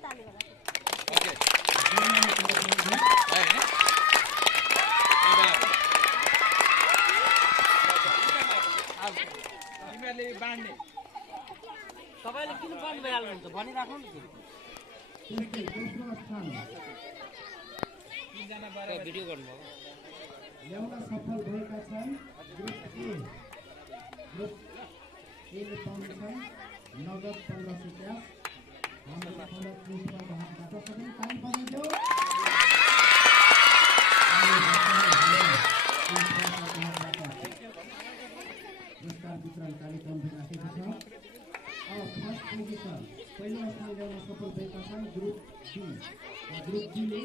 Okay तिमीहरूले बाँड्ने तपाईले किन बाँड्नु भइहाल्नुहुन्छ भनिराख्नु नि भिडियो गर्नुभयो ल्याउन सफल भएका छन् ग्रुप ए ले पाउँछन् नगद 1500 क्यास हाम्रो सफल प्रिन्सिपलको हातबाट सबै टाइम बजाइदेऊ पुरस्कार वितरण कार्यक्रम राखेको छ अब फर्स्ट पोजिसन पहिलो स्थान ल्याउन सफल भएका छन् ग्रुप डी ले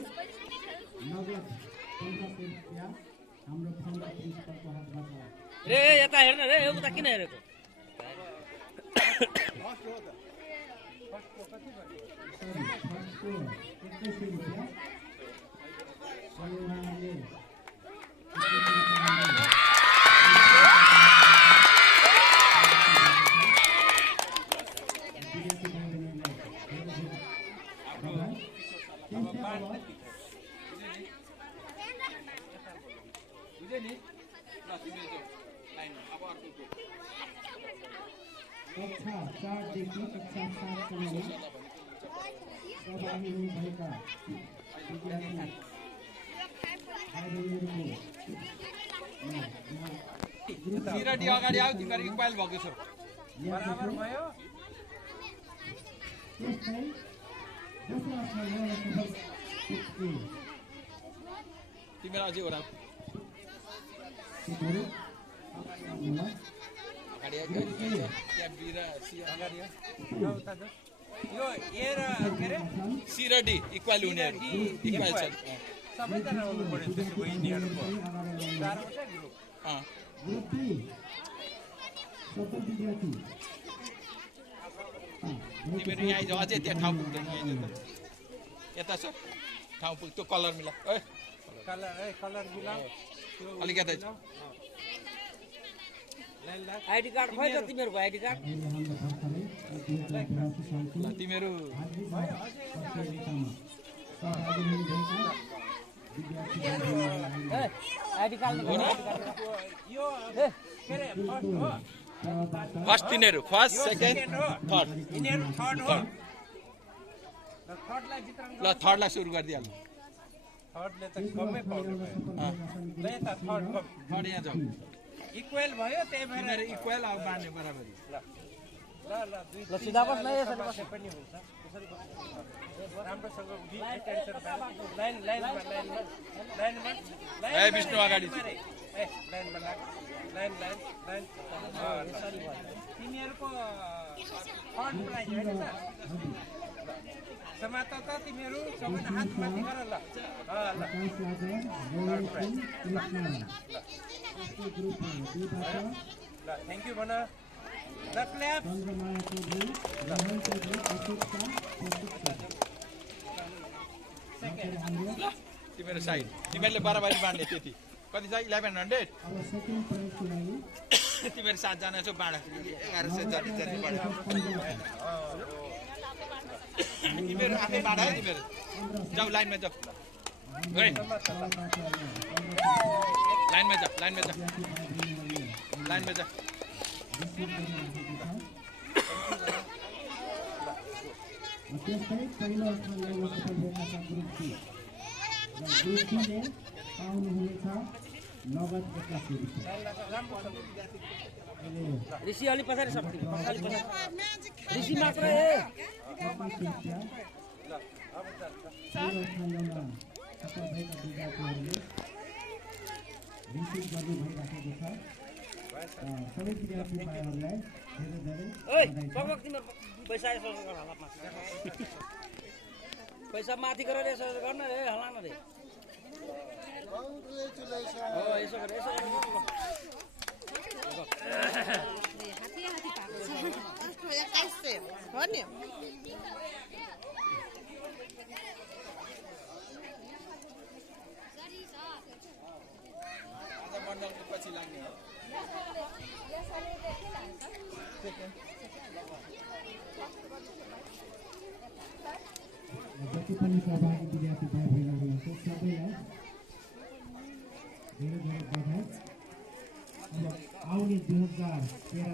नगद 1500 रुपैयाँ हाम्रो फाउन्डर प्रिन्सिपलको हातबाट रे यता हेर्न रे उता किन हेरेको फर्स्टको 2100 रुपैयाँ सलुवाले कक्षा 4 देखि कक्षा 7 सम्म सहभागी हुनुभएका सिरडी अगाडि आऊ तिमीहरू इक्वाइल भएको छ बराबर भयो त्यसै दोस्रो स्थान ल्याउन सफल तिमीहरू अझै ओरा अगाडि आइज त्यहाँ बिरा सी अगाडि यो ए र के रे सिरडी इक्वाइल हुनेहरू इक्वाइल छ सबैजना आउनु पर्यो त्यसको यिनीहरूको चारवटा ग्रुप ग्रुप बी सफल विद्यार्थी तिमीहरू यहाँ आइज अझै त्यहाँ ठाउँ पुग्दैन यहाँ यता छ ठाउँ पुग त्यो कलर मिला ए कलर मिलाऊ अलिक यता आइडी कार्ड खोइ त तिमीहरूको आइडी कार्ड तिमीहरू आइडी कार्ड यो के रे फर्स्ट हो फर्स्ट तिनीहरू फर्स्ट सेकेन्ड थर्ड यिनीहरू थर्ड हो थर्डलाई वितरण ल थर्डलाई सुरु गरिदिइहाल्नु थर्डले त कमै पाउनु भयो ल त थर्ड थर्ड यहाँ जाऊ इक्वल भयो त्यही भएर तिमीहरू इक्वल अब बाँड्ने बराबरी ल दुई ल सिधा बस न यसरी बस पनि हुन्छ त्यसरी राम्रोसँग उभि टेन्सन लाइनमा ए विष्णु अगाडि छ ए लाइनमा लाग लाइन तिमीहरूको थर्ड प्राइज होइन त समाता त तिमीहरू सबैले हात माथि गर ल ल थ्याङ्क यू भन ल क्ल्याप तिमीहरू साइड तिमीहरूले बराबरी बाँड्ने त्यति कति छ 1100 तिमीहरू 7 जना छौ बाँड 1100 जति तिमीहरू आफै बाँड है तिमीहरू जाऊ लाइनमा जाऊ लाइनमा जा त्यस्तै पहिलो स्थान ल्याउन सफल भएका छन् ग्रुप सी र ग्रुप सीले पाउनुहुनेछ नगद 81 रुपैयाँ ऋषि अलि पछाडि सक्छ ऋषि मात्र ए पहिलो स्थान ल्याउन सफल भएका विद्यार्थीहरूले रिसिभ गर्नु भइराखेको छ सबै विद्यार्थी भाइहरूलाई धेरै ओइ पक्क तिम्रो पैसा यसो गर हला माथि पैसा माथि गरेर यसो गर्न रे हलान रे हो यसो गर हाती भएको छ 2100 हो नि मण्डलको पछि लाग्ने हो जति पनि सहभागी विद्यार्थी भाइ बहिनीहरू हुनुहुन्छ सबैलाई धेरै धेरै बधाई। अब आउने 2013